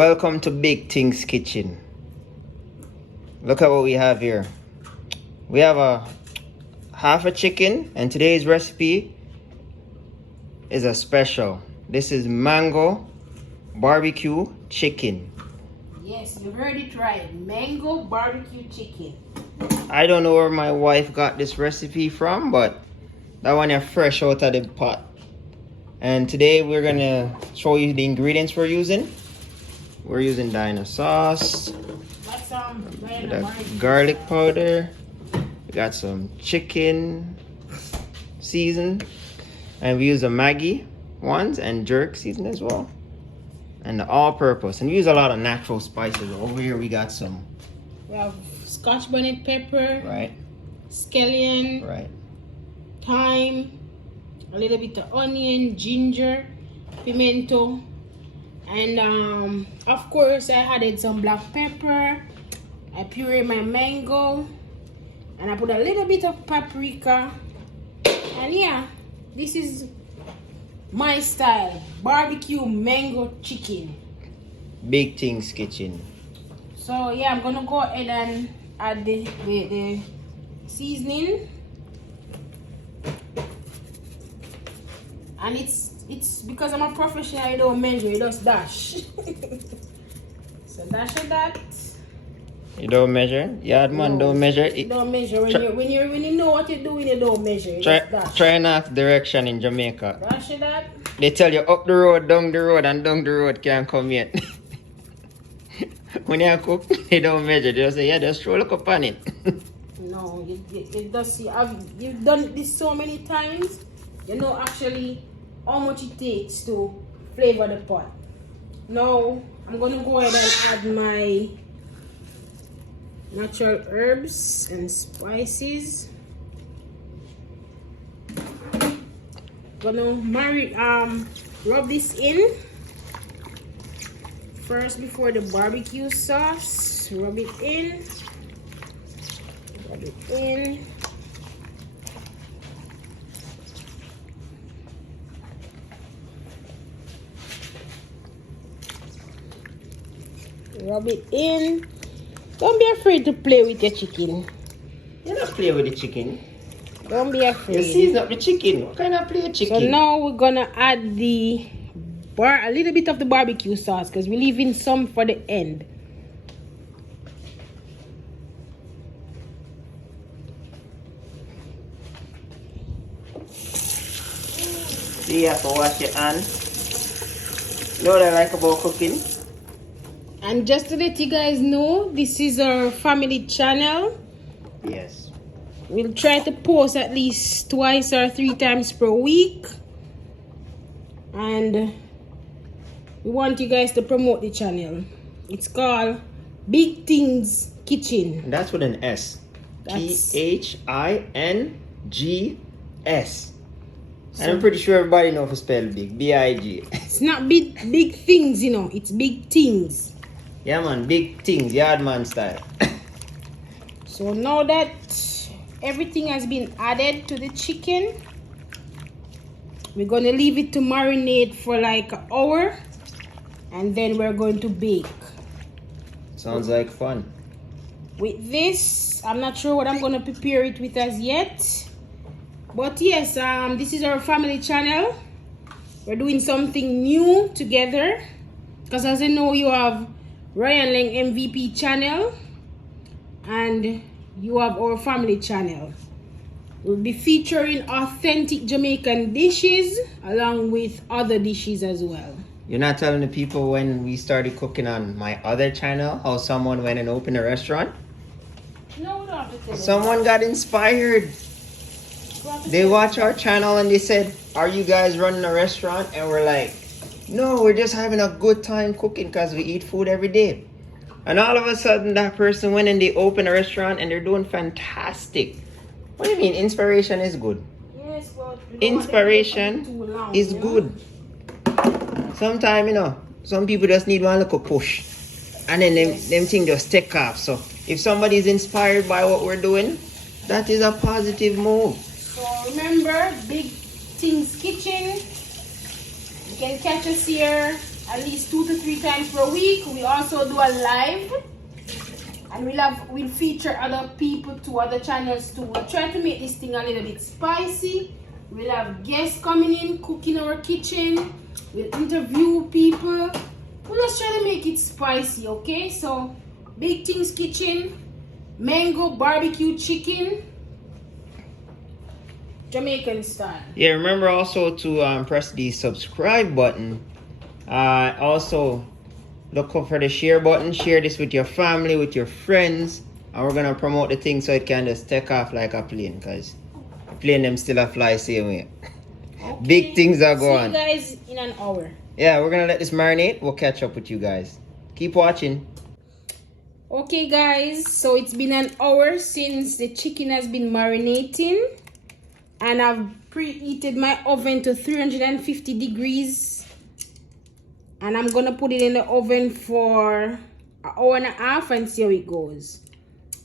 Welcome to Big Things Kitchen. Look at what we have here. We have a half a chicken, and today's recipe is a special. This is mango barbecue chicken. Yes, you've heard it right. Mango barbecue chicken. I don't know where my wife got this recipe from, but that one is fresh out of the pot. And today we're gonna show you the ingredients we're using. We're using dino sauce, garlic powder, we got some chicken season, and we use the Maggi ones and jerk season as well, and the all-purpose. And we use a lot of natural spices. Over here we got some. We have Scotch bonnet pepper, right? Scallion, Right. thyme, a little bit of onion, ginger, pimento, and of course I added some black pepper. I puree my mango, and I put a little bit of paprika. And yeah, this is my style barbecue mango chicken. Big Things Kitchen. So yeah, I'm gonna go ahead and add the seasoning. And it's because I'm a professional, I don't measure, you just dash. So dash of that. You don't measure? Yeah, man, No, don't measure. You don't measure. When you know what you're doing, you don't measure. You just dash. Try north direction in Jamaica. Dash of that. They tell you up the road, down the road, and down the road can't come yet. When you cook, they don't measure. They just say, yeah, just throw look up on it. No, you does see. You've done this so many times. You know actually how much it takes to flavor the pot. Now I'm gonna go ahead and add my natural herbs and spices. Gonna rub this in first before the barbecue sauce. Rub it in. Rub it in. Rub it in. Don't be afraid to play with your chicken. You're not playing with the chicken. Don't be afraid. You season up the chicken. What kind of play chicken? So now we're gonna add a little bit of the barbecue sauce because we're leaving some for the end. You have to wash your hands. You know what I like about cooking? And just to let you guys know, this is our family channel. Yes. We'll try to post at least twice or 3 times per week. And we want you guys to promote the channel. It's called Big Things Kitchen. And that's with an S. Things. And I'm pretty sure everybody knows how to spell big. B-I-G. It's not big things, you know. It's big things. Yeah, man. Big things. Yardman style. So now that everything has been added to the chicken, we're going to leave it to marinate for like an hour. And then we're going to bake. Sounds like fun. With this, I'm not sure what I'm going to prepare it with as yet. But yes, this is our family channel. We're doing something new together. Because as you know, you have Ryan Lang MVP channel. And you have our family channel. We'll be featuring authentic Jamaican dishes along with other dishes as well. You're not telling the people when we started cooking on my other channel how someone went and opened a restaurant? No, we don't have to tell them. Someone got inspired. They watch our channel and they said, are you guys running a restaurant? And we're like, no, we're just having a good time cooking because we eat food every day. And all of a sudden that person went and they opened a restaurant and they're doing fantastic. What do you mean? Inspiration is good. Yes, but inspiration is good. Sometimes, you know, some people just need one little push. And then them things just take off. So if somebody's inspired by what we're doing, that is a positive move. So remember, Big Things Kitchen. You can catch us here at least 2 to 3 times per week. We also do a live, and we'll feature other people to other channels too. We'll try to make this thing a little bit spicy. We'll have guests coming in, cooking our kitchen. We'll interview people. We'll just try to make it spicy, okay? So, Big Things Kitchen, mango barbecue chicken, Jamaican style. Yeah, remember also to press the subscribe button. Also, look up for the share button. Share this with your family, with your friends. And we're going to promote the thing so it can just take off like a plane. Because a plane them still a fly same way. Okay. Big things are going. See you guys in an hour. Yeah, we're going to let this marinate. We'll catch up with you guys. Keep watching. Okay guys, so it's been an hour since the chicken has been marinating. And I've preheated my oven to 350 degrees. And I'm going to put it in the oven for an hour and a half and see how it goes.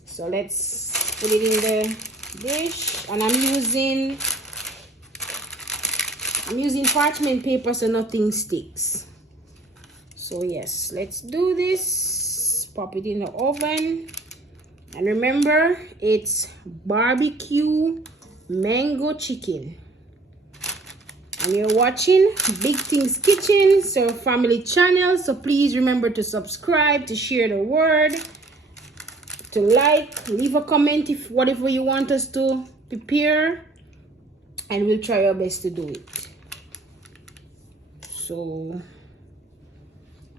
So let's put it in the dish. And I'm using parchment paper so nothing sticks. So yes, let's do this. Pop it in the oven. And remember, it's barbecue mango chicken. And you're watching Big Things Kitchen, so family channel. So please remember to subscribe, to share the word, to like, leave a comment if whatever you want us to prepare, and we'll try our best to do it. So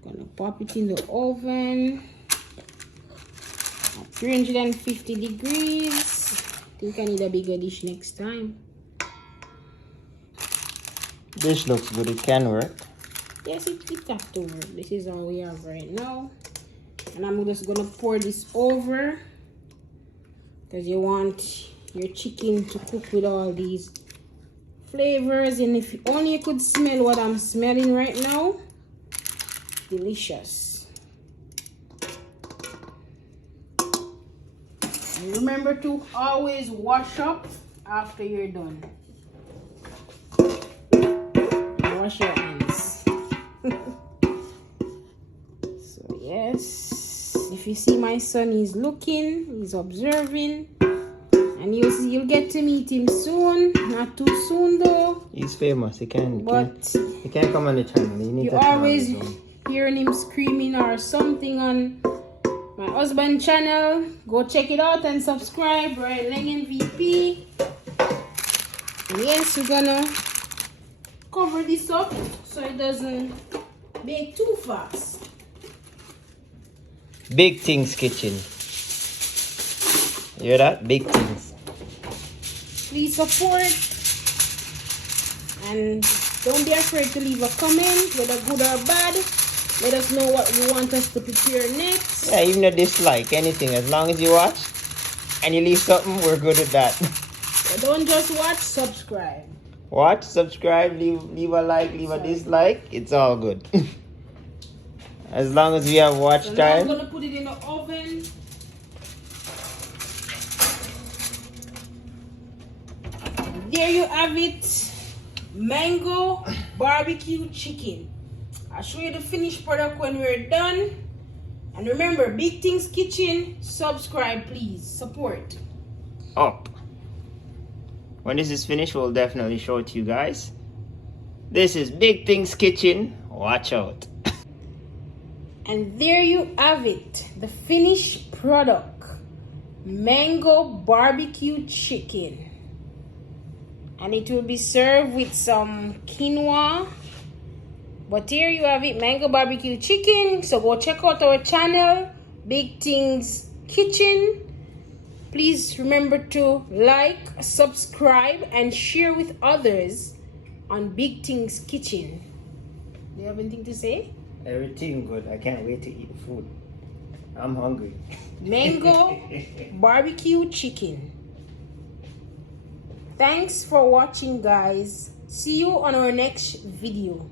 gonna pop it in the oven at 350 degrees. I think I need a bigger dish next time. Dish looks good. It can work. Yes, it has to work. This is all we have right now. And I'm just gonna pour this over, because you want your chicken to cook with all these flavors. And if only you could smell what I'm smelling right now. Delicious. And remember to always wash up after you're done. Wash your hands. So yes, if you see my son, he's looking, he's observing, and you'll get to meet him soon. Not too soon though. He's famous. He can't come on the channel. You always hearing him screaming or something on my husband channel. Go check it out and subscribe. Right, Lengen VP. And yes, we're gonna cover this up so it doesn't bake too fast. Big Things Kitchen. You hear that? Big Things. Please support, and don't be afraid to leave a comment, whether good or bad. Let us know what you want us to prepare next. Yeah, even a dislike, anything, as long as you watch and you leave something, we're good at that. So don't just watch, subscribe. Watch, subscribe, leave a like, leave a dislike, it's all good. As long as we have watch so time. Now I'm gonna put it in the oven. There you have it, mango barbecue chicken. I'll show you the finished product when we're done. And remember, Big Things Kitchen, subscribe please, support. Up. When this is finished, we'll definitely show it to you guys. This is Big Things Kitchen, watch out. And there you have it, the finished product, mango barbecue chicken. And it will be served with some quinoa. But here you have it, mango barbecue chicken. So go check out our channel, Big Things Kitchen. Please remember to like, subscribe, and share with others on Big Things Kitchen. Do you have anything to say? Everything good. I can't wait to eat the food. I'm hungry. Mango barbecue chicken. Thanks for watching, guys. See you on our next video.